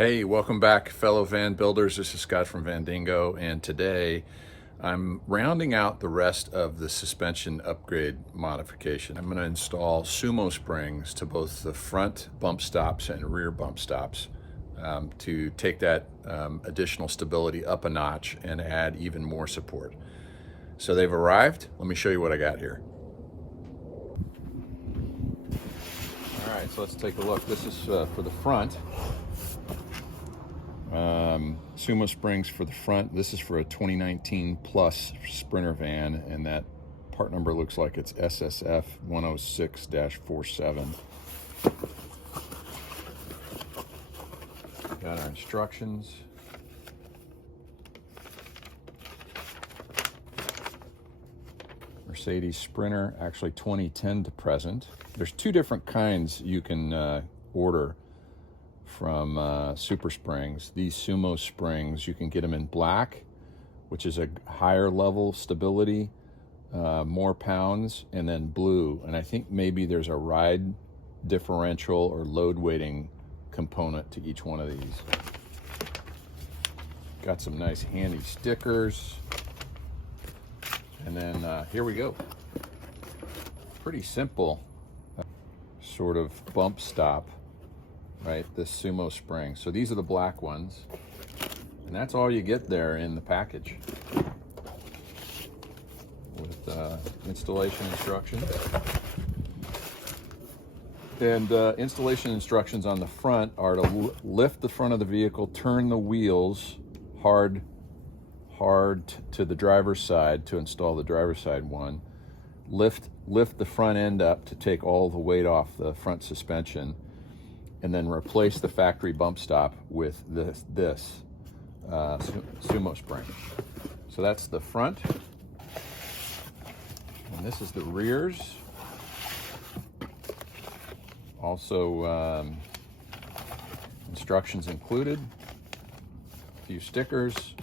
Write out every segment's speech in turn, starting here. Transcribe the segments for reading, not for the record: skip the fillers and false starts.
Hey, welcome back, fellow van builders. This is Scott from Vandingo, and today I'm rounding out the rest of the suspension upgrade modification. I'm going to install Sumospring to both the front bump stops and rear bump stops to take that additional stability up a notch and add even more support. So they've arrived. Let me show you what I got here. All right, so let's take a look. This is for the front. Sumospring for the front. This is for a 2019 plus Sprinter van, and that part number looks like it's SSF 106-47. Got our instructions. Mercedes Sprinter, actually 2010 to present. There's two different kinds you can order from SuperSprings. These Sumospring, you can get them in black, which is a higher level stability, more pounds, and then blue. And I think maybe there's a ride differential or load weighting component to each one of these. Got some nice handy stickers. And then here we go. Pretty simple sort of bump stop. Right, this Sumospring. So these are the black ones, and that's all you get there in the package with installation instructions. And installation instructions on the front are to lift the front of the vehicle, turn the wheels hard to the driver's side to install the driver's side one, lift the front end up to take all the weight off the front suspension, and then replace the factory bump stop with this Sumospring. So that's the front, and this is the rears. Also instructions included, a few stickers.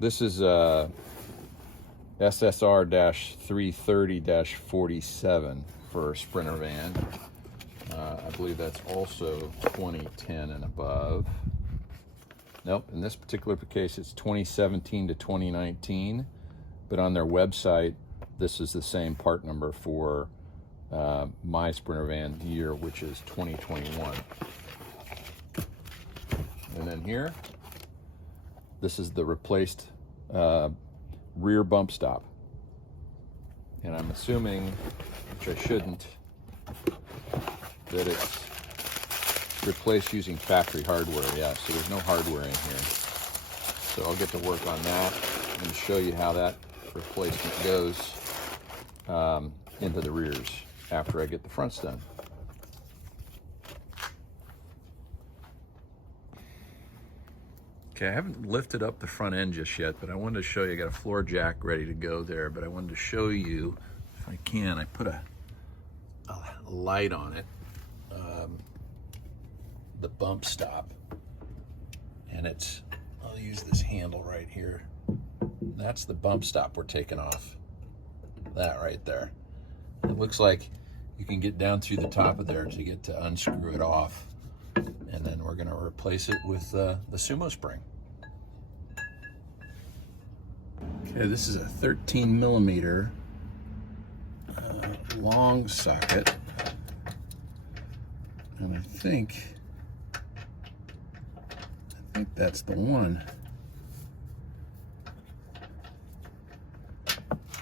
This is SSR-330-47 for a Sprinter van. I believe that's also 2010 and above. Nope, in this particular case it's 2017 to 2019, but on their website this is the same part number for my Sprinter van year, which is 2021. And then here, this is the replaced rear bump stop. And I'm assuming, which I shouldn't, that it's replaced using factory hardware. Yeah, so there's no hardware in here. So I'll get to work on that and show you how that replacement goes into the rears after I get the fronts done. Okay, I haven't lifted up the front end just yet, but I wanted to show you. I got a floor jack ready to go there, but I wanted to show you, if I can, I put a light on it. The bump stop, and I'll use this handle right here. That's the bump stop we're taking off. That right there. It looks like you can get down through the top of there to get to unscrew it off, and then we're going to replace it with the Sumospring. Okay, this is a 13 millimeter long socket, and I think that's the one.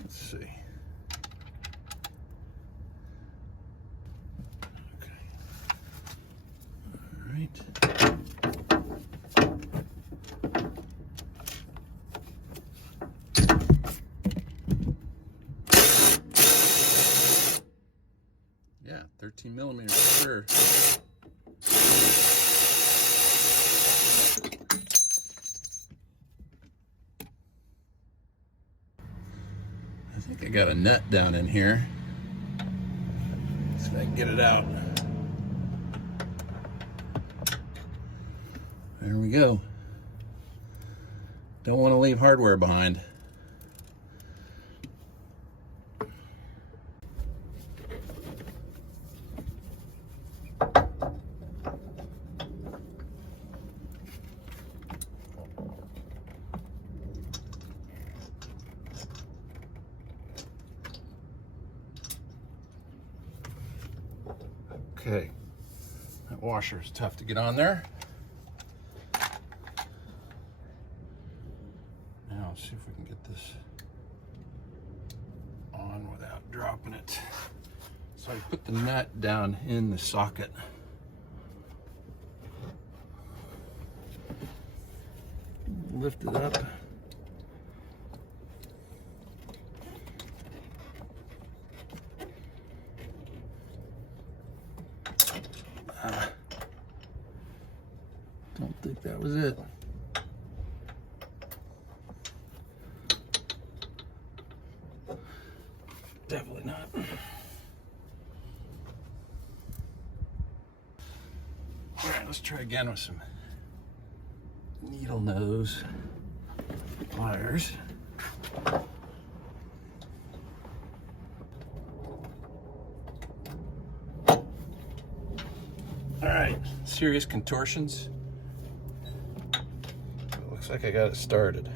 Let's see. Okay. All right. Yeah, 13 millimeters sure. I think I got a nut down in here. See if I can get it out. There we go. Don't want to leave hardware behind. Okay, that washer is tough to get on there. Now let's see if we can get this on without dropping it. So I put the nut down in the socket. Lift it up. Don't think that was it. Definitely not. All right, let's try again with some needle nose pliers. All right, serious contortions. Looks like I got it started.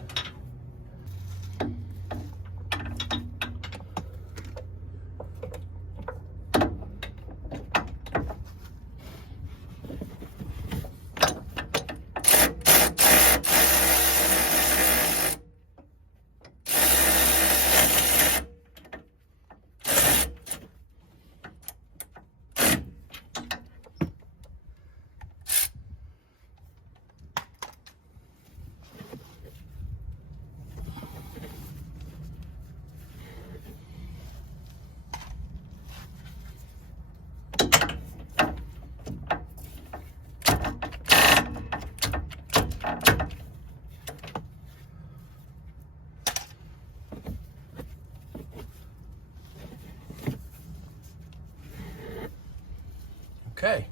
Okay,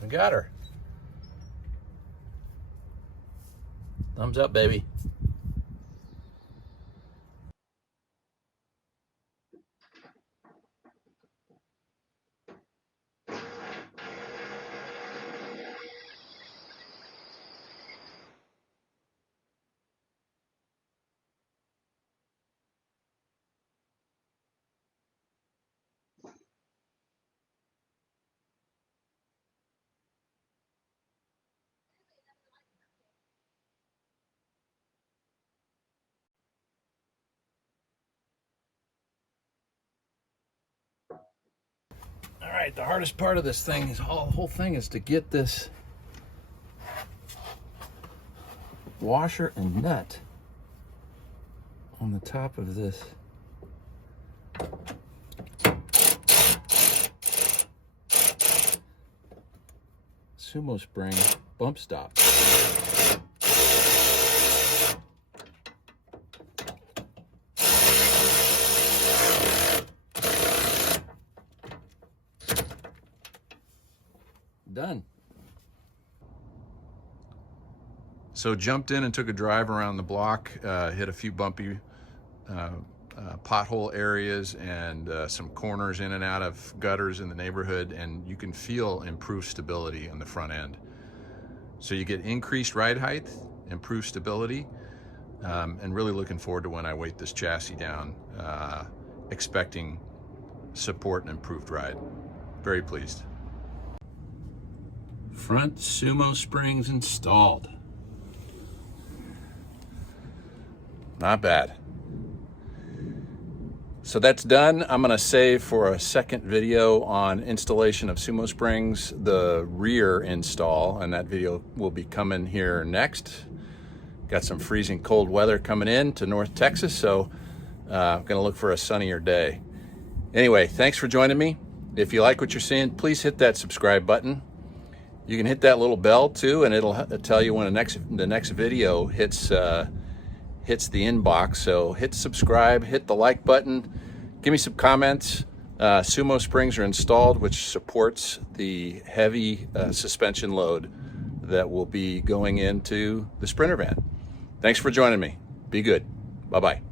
I got her. Thumbs up, baby. All right, the hardest part of this thing is the whole thing is to get this washer and nut on the top of this. Sumospring bump stop. Done. So jumped in and took a drive around the block, hit a few bumpy pothole areas and some corners in and out of gutters in the neighborhood, and you can feel improved stability on the front end. So you get increased ride height, improved stability, and really looking forward to when I weight this chassis down, expecting support and improved ride. Very pleased. Front SumoSprings installed. Not bad. So that's done. I'm gonna save for a second video on installation of SumoSprings, the rear install, and that video will be coming here next. Got some freezing cold weather coming in to North Texas, so I'm gonna look for a sunnier day. Anyway, thanks for joining me. If you like what you're seeing, please hit that subscribe button. You can hit that little bell too, and it'll tell you when the next video hits the inbox. So hit subscribe, hit the like button, give me some comments. SumoSprings are installed, which supports the heavy suspension load that will be going into the Sprinter van. Thanks for joining me. Be good. Bye-bye.